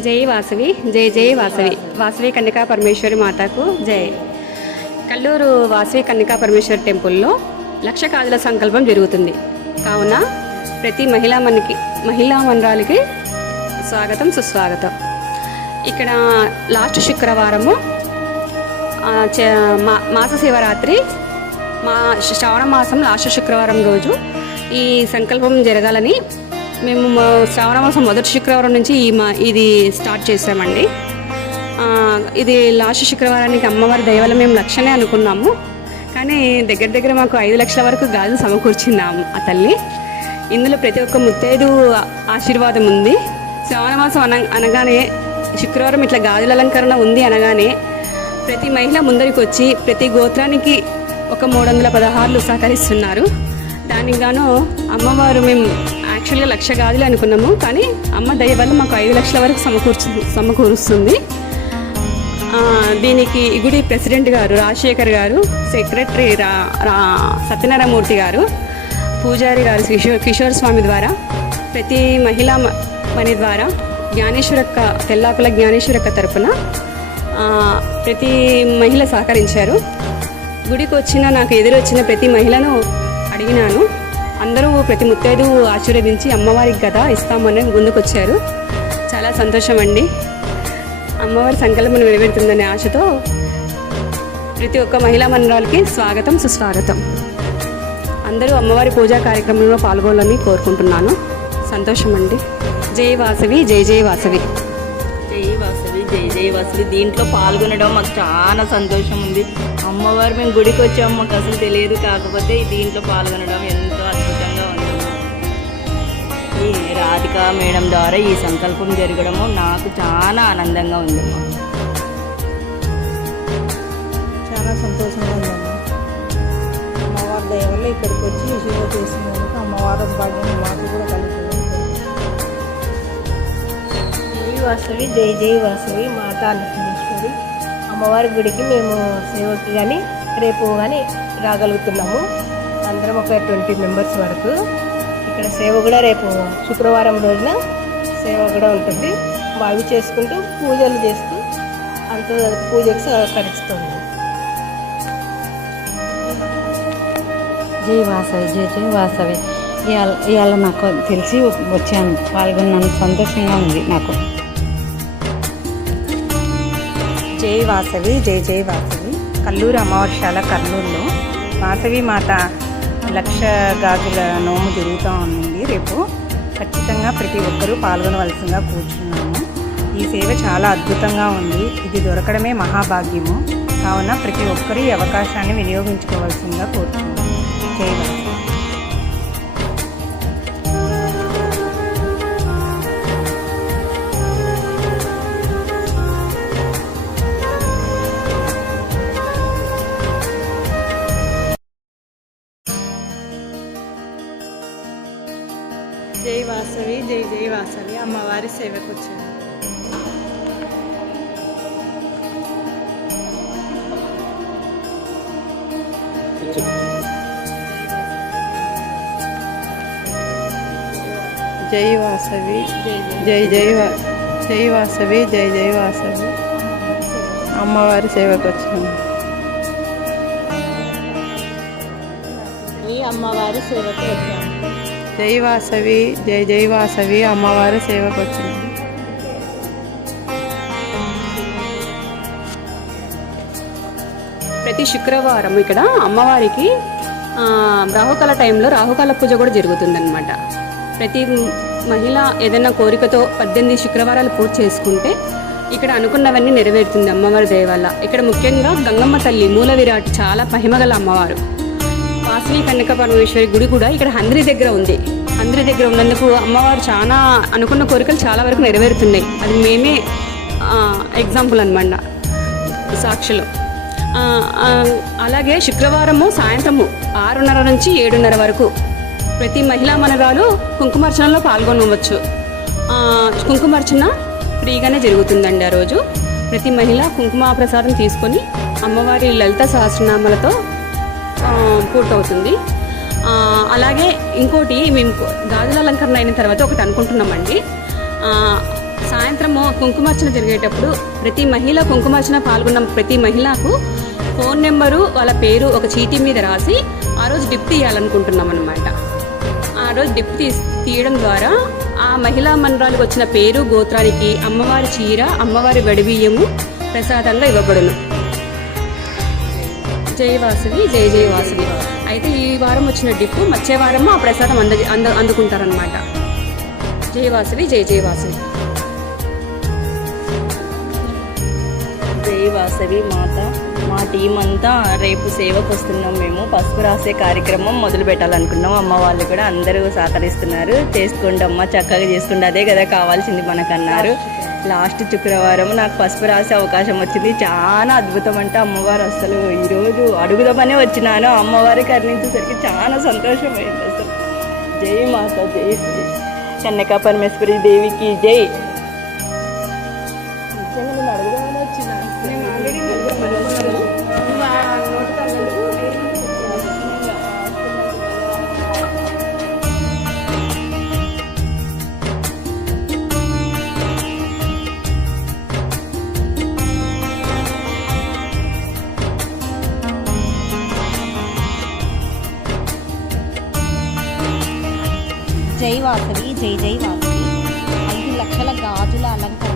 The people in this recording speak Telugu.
జై వాసవి జై జై వాసవి. వాసవి కన్నికా పరమేశ్వరి మాతకు జై. కల్లూరు వాసవి కన్నికా పరమేశ్వరి టెంపుల్లో లక్ష కాదుల సంకల్పం జరుగుతుంది. కావున ప్రతి మహిళా మనకి మహిళా మండలాలకి స్వాగతం సుస్వాగతం. ఇక్కడ లాస్ట్ శుక్రవారము చ- మా మాస శివరాత్రి మా శ్రావణ మాసం లాస్ట్ శుక్రవారం రోజు ఈ సంకల్పం జరగాలని మేము మా శ్రావణ మాసం మొదటి శుక్రవారం నుంచి ఈ మా ఇది స్టార్ట్ చేసామండి ఇది లాస్ట్ శుక్రవారానికి అమ్మవారి దయవల్ల మేము లక్షనే అనుకున్నాము. కానీ దగ్గర దగ్గర మాకు ఐదు లక్షల వరకు గాజులు సమకూర్చిందాము ఆ తల్లి. ఇందులో ప్రతి ఒక్క ముత్తైదు ఆశీర్వాదం ఉంది. శ్రావణ మాసం అన అనగానే శుక్రవారం ఇట్లా గాజుల అలంకరణ ఉంది అనగానే ప్రతి మహిళ ముందరికి వచ్చి ప్రతి గోత్రానికి ఒక మూడు వందల పదహారులు సహకరిస్తున్నారు. దానికి గాను అమ్మవారు మేము యాక్చువల్గా లక్ష గాజులు అనుకున్నాము కానీ అమ్మ దయ వల్ల మాకు ఐదు లక్షల వరకు సమకూర్చు సమకూరుస్తుంది. దీనికి గుడి ప్రెసిడెంట్ గారు రాజశేఖర్ గారు సెక్రటరీ రా రా సత్యనారాయణమూర్తి గారు పూజారి గారు కిషోర్ కిషోర్ స్వామి ద్వారా ప్రతి మహిళా పని ద్వారా జ్ఞానేశ్వరక్క తెల్లాకుల జ్ఞానేశ్వరక్క తరపున ప్రతి మహిళ సహకరించారు. గుడికి వచ్చిన నాకు ఎదురొచ్చిన ప్రతి మహిళను అడిగినాను. అందరూ ప్రతి ముత్తైదు ఆశీర్వదించి అమ్మవారికి కదా ఇస్తామని ముందుకొచ్చారు. చాలా సంతోషం అండి అమ్మవారి సంకల్పం నెరవేరుతుందనే ఆశతో ప్రతి ఒక్క మహిళా మండలాలకి స్వాగతం సుస్వాగతం. అందరూ అమ్మవారి పూజా కార్యక్రమంలో పాల్గొనాలని కోరుకుంటున్నాను. సంతోషం అండి జై వాసవి జై జై వాసవి. జై వాసవి జై జై వాసవి. దీంట్లో పాల్గొనడం మాకు చాలా సంతోషం ఉంది అమ్మవారు మేము గుడికి వచ్చాము మాకు అసలు తెలియదు. కాకపోతే దీంట్లో పాల్గొనడం ఎంత మేడం ద్వారా ఈ సంకల్పం జరగడము నాకు చాలా ఆనందంగా ఉందమ్మా చాలా సంతోషంగా ఉందమ్మా అమ్మవారి దయ వల్ల ఇక్కడికి వచ్చి ఈ సేవ చేసినందుకు అమ్మవారి భాగ్యం మాకు కూడా కలుగుతుంది జై వాసవి జై జై వాసవి మాతా అన్నపూర్ణేశ్వరి అమ్మవారి గుడికి మేము సేవకి కానీ రేపు కానీ రాగలుగుతున్నాము. అందరం ఒక ట్వంటీ మెంబర్స్ వరకు. ఇక్కడ సేవ కూడా రేపు శుక్రవారం రోజున సేవ కూడా ఉంటుంది. బావి చేసుకుంటూ పూజలు చేస్తూ అంత పూజకు సహకరిస్తుంది. జై వాసవి జై జై వాసవి. ఇవాళ ఇవాళ నాకు తెలిసి వచ్చాను. పాల్గొన్నాను. సంతోషంగా ఉంది నాకు. జై వాసవి జై జై వాసవి. కల్లూరు అమావాస్యాల కర్నూలులో వాసవి మాత లక్ష గాజుల నోము జరుగుతూ ఉంది. రేపు ఖచ్చితంగా ప్రతి ఒక్కరూ పాల్గొనవలసిందిగా కూర్చున్నాము. ఈ సేవ చాలా అద్భుతంగా ఉంది. ఇది దొరకడమే మహాభాగ్యము. కావున ప్రతి ఒక్కరూ ఈ అవకాశాన్ని వినియోగించుకోవాల్సిందిగా కోరుతున్నాము జై జై వాసవి అమ్మవారి సేవకు వచ్చాను. జై వాసవి జై జై వా- జై వాసవి జై జై వాసవి. అమ్మవారి సేవకు వచ్చాము అమ్మవారి సేవకు వచ్చాము జైవాసవి జై జైవాసవి అమ్మవారి సేవకు వచ్చింది ప్రతి శుక్రవారం ఇక్కడ అమ్మవారికి రాహుకాల టైంలో రాహుకాల పూజ కూడా జరుగుతుందన్నమాట. ప్రతి మహిళ ఏదైనా కోరికతో పద్దెనిమిది శుక్రవారాలు పూర్తి చేసుకుంటే ఇక్కడ అనుకున్నవన్నీ నెరవేరుతుంది అమ్మవారి దేవాల ఇక్కడ ముఖ్యంగా గంగమ్మ తల్లి మూల విరాట్ చాలా మహిమగల అమ్మవారు. వాసవి కన్యక పరమేశ్వరి గుడి కూడా ఇక్కడ హంద్రి దగ్గర ఉంది. హంద్రి దగ్గర ఉన్నందుకు అమ్మవారు చాలా అనుకున్న కోరికలు చాలా వరకు నెరవేరుతున్నాయి. అది మేమే ఎగ్జాంపుల్ అనమాట సాక్షులు. అలాగే శుక్రవారము సాయంత్రము ఆరున్నర నుంచి ఏడున్నర వరకు ప్రతి మహిళా మనరాలు కుంకుమార్చనలో పాల్గొనవచ్చు. కుంకుమార్చన ఫ్రీగానే జరుగుతుందండి ఆ రోజు. ప్రతి మహిళ కుంకుమ ప్రసాదం తీసుకొని అమ్మవారి లలిత సహస్రనామాలతో పూర్తవుతుంది. అలాగే ఇంకోటి మేము గాజుల అలంకరణ అయిన తర్వాత ఒకటి అనుకుంటున్నామండి. సాయంత్రము కుంకుమార్చన జరిగేటప్పుడు ప్రతి మహిళ కుంకుమార్చన పాల్గొన్న ప్రతి మహిళకు ఫోన్ నెంబరు వాళ్ళ పేరు ఒక చీటీ మీద రాసి ఆ రోజు డిప్ తీయాలనుకుంటున్నాం అనమాట ఆ రోజు డిప్ తీ తీయడం ద్వారా ఆ మహిళా మండలానికి వచ్చిన పేరు గోత్రానికి అమ్మవారి చీర అమ్మవారి గడిబియ్యము ప్రసాదంగా ఇవ్వబడును. జై వాసవి జై జై వాసవి అయితే ఈ వారం వచ్చిన డిప్పు వచ్చే వారము ఆ ప్రసాదం అంద అంద అందుకుంటారనమాట జై వాసవి జై జై వాసవి జై వాసవి మాత మా టీం అంతా రేపు సేవకు వస్తున్నాం మేము. పసుపు రాసే కార్యక్రమం మొదలు పెట్టాలనుకున్నాం. అమ్మ వాళ్ళు కూడా అందరూ సహకరిస్తున్నారు. చేసుకోండి అమ్మ చక్కగా చేసుకోండి అదే కదా కావాల్సింది మనకన్నారు. లాస్ట్ శుక్రవారం నాకు పసుపు రాసే అవకాశం వచ్చింది. చాలా అద్భుతం అంటే అమ్మవారు అసలు ఈరోజు అడుగుదామనే వచ్చినాను. అమ్మవారి కరుణించేసరికి చాలా సంతోషమైంది అసలు. జై మాత జై శ్రీ. కన్యకా పరమేశ్వరి దేవికి జై. జై వాసవి జై జై వాసవి. ఐదు లక్షల గాజుల అలంకరణ